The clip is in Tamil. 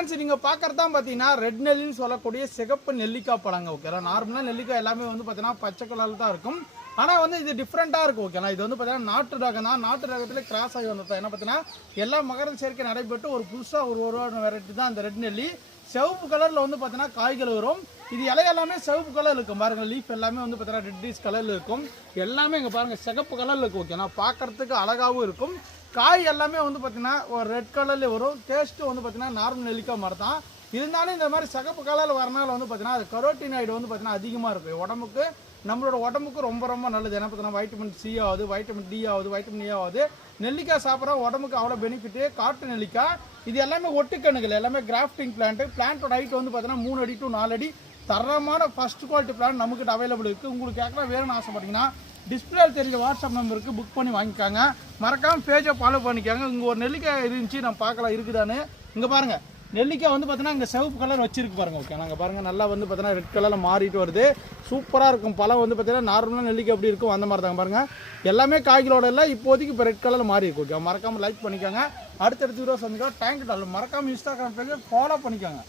ஃப்ரெண்ட்ஸ் நீங்கள் பார்க்கறது தான் பார்த்தீங்கன்னா ரெட் நெல்லின்னு சொல்லக்கூடிய சிகப்பு நெல்லிக்காய் பழங்க ஓகேங்களா நார்மலாக நெல்லிக்காய் எல்லாமே வந்து பார்த்தீங்கன்னா பச்சை கலரில் தான் இருக்கும். ஆனால் வந்து இது டிஃப்ரெண்ட்டாக இருக்கும் ஓகேங்களா இது வந்து பார்த்தீங்கன்னா நாட்டு ரகம் தான். நாட்டு ரகத்தில் கிராஸ் ஆகி வந்தது என்ன பார்த்தீங்கன்னா எல்லா மகர சேர்க்கை நடைபெற்று ஒரு புதுசாக ஒரு ஒரு வெரைட்டி தான் அந்த ரெட் நெல்லி. சிவப்பு கலரில் வந்து பார்த்தீங்கன்னா காய்கள் வரும். இது இலை எல்லாமே சிவப்பு கலர் இருக்கும். பாருங்கள் லீஃப் எல்லாமே வந்து பார்த்தீங்கன்னா ரெட்டிஸ் கலரில் இருக்கும். எல்லாமே இங்கே பாருங்கள் சிகப்பு கலரில் இருக்கும் ஓகேனா பார்க்கறதுக்கு அழகாகவும் இருக்கும். காய் எல்லாமே வந்து பார்த்தீங்கன்னா ஒரு ரெட் கலர்லேயே வரும். டேஸ்ட்டு வந்து பார்த்தீங்கன்னா நார்மல் நெல்லிக்காய் மாதிரி தான் இருந்தாலும் இந்த மாதிரி சிகப்பு கலரில் வரனால வந்து பார்த்தீங்கன்னா அது கரோட்டினாய்டு வந்து பார்த்தீங்கன்னா அதிகமாக இருக்கும். உடம்புக்கு நம்மளோட உடம்புக்கு ரொம்ப ரொம்ப நல்லது. என்ன பார்த்தீங்கன்னா வைட்டமின் சி ஆகுது வைட்டமின் டி ஆகுது வைட்டமின் ஏ ஆகுது. நெல்லிக்காய் சாப்பிட்றா உடம்புக்கு அவ்வளோ பெனிஃபிட்டு காட்டு நெல்லிக்காய் இது எல்லாமே ஒட்டுக்கணுகள். எல்லாமே கிராஃப்டிங் பிளான்ட்டு பிளான்ட்டோட ஹைட் வந்து பார்த்தீங்கன்னா மூணு அடி டு நாலு அடி. தரமான ஃபஸ்ட் குவாலிட்டி பிளான் நம்மக்கிட்ட அவைலபிள் இருக்குது உங்களுக்கு கேட்கலாம் வேணும்னு ஆசைப்பட்டீங்கன்னா டிஸ்பிளே தெரிஞ்ச வாட்ஸ்அப் நம்பருக்கு புக் பண்ணி வாங்கிக்காங்க. மறக்காமல் பேஜை ஃபாலோ பண்ணிக்காங்க. இங்கே ஒரு நெல்லிக்காய் இருந்துச்சு நான் பார்க்கலாம் இருக்குதான்னு. இங்கே பாருங்கள் நெல்லிக்காய் வந்து பார்த்தீங்கன்னா இங்கே சிவப்பு கலர் வச்சிருக்கு பாருங்கள் ஓகே நாங்கள் பாருங்கள் நல்லா வந்து பார்த்தீங்கன்னா ரெட் கலரில் மாறிட்டு வருது. சூப்பராக இருக்கும். பழம் வந்து பார்த்தீங்கன்னா நார்மலாக நெல்லிக்காய் எப்படி இருக்கும். அந்த மாதிரி தாங்க பாருங்கள் எல்லாமே காய்களோட எல்லாம் இப்போதைக்கு இப்போ ரெட் கலரில் மாறி இருக்கு ஓகே மறக்காமல் லைக் பண்ணிக்கோங்க. அடுத்தடுத்து வீடியோ சந்திக்கலாம். தேங்க்யூ மறக்காமல் இன்ஸ்டாகிராம் பேஜை ஃபாலோ பண்ணிக்கோங்க.